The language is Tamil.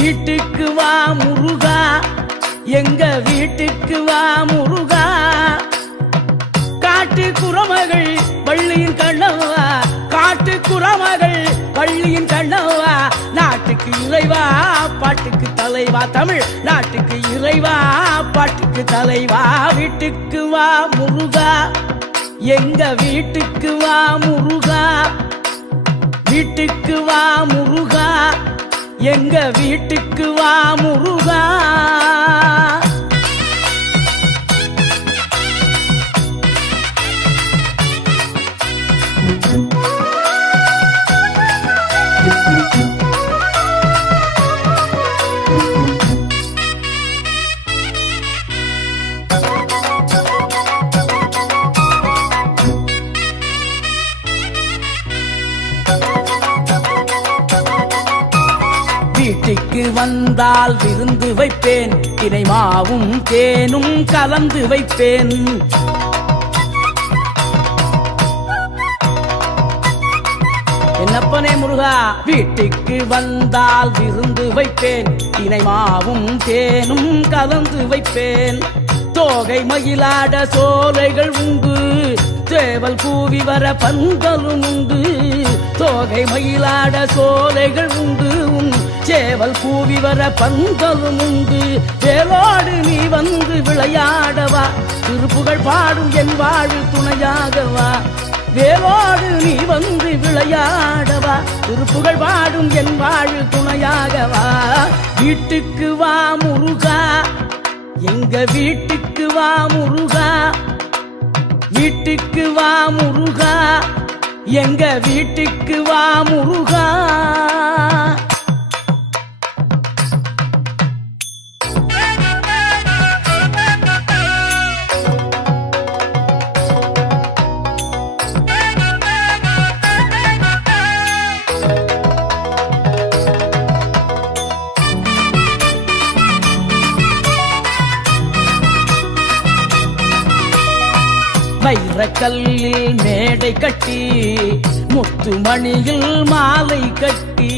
வீட்டுக்கு வா முருகா, எங்க வீட்டுக்கு வா முருகா. காட்டு குறமகள் வள்ளியின் கண்ணவா, காட்டு குறமகள் வள்ளியின் கண்ணவா. நாட்டுக்கு இறைவா பாட்டுக்கு தலைவா, தமிழ் நாட்டுக்கு இறைவா பாட்டுக்கு தலைவா. வீட்டுக்கு வா முருகா, எங்க வீட்டுக்கு வா முருகா. வீட்டுக்கு வா முருகா, எங்க வீட்டுக்கு வா முருகா. வீட்டுக்கு வந்தால் விருந்து வைப்பேன், தினை மாவும் தேனும் கலந்து வைப்பேன். என்னப்பனே முருகா, வீட்டுக்கு வந்தால் விருந்து வைப்பேன், தினை மாவும் தேனும் கலந்து வைப்பேன். தோகை மயிலாட சோலைகள் உண்டு, சேவல் கூவி வர பந்தலும் உண்டு. தோகை மயிலாட சோலைகள் உண்டு, சேவல் கூவி வர பந்தலும் உண்டு. வேலோடு நீ வந்து விளையாடவா, திருப்புகழ் பாடும் என் வாழ் துணையாகவா. வேலோடு நீ வந்து விளையாடவா, திருப்புகழ் பாடும் என் வாழ் துணையாகவா. வீட்டுக்கு வா முருகா, எங்க வீட்டுக்கு வா முருகா. வீட்டுக்கு வா முருகா, எங்க வீட்டுக்கு வா முருகா. வைரக்கல்லில் மேடை கட்டி, முத்துமணியில் மாலை கட்டி,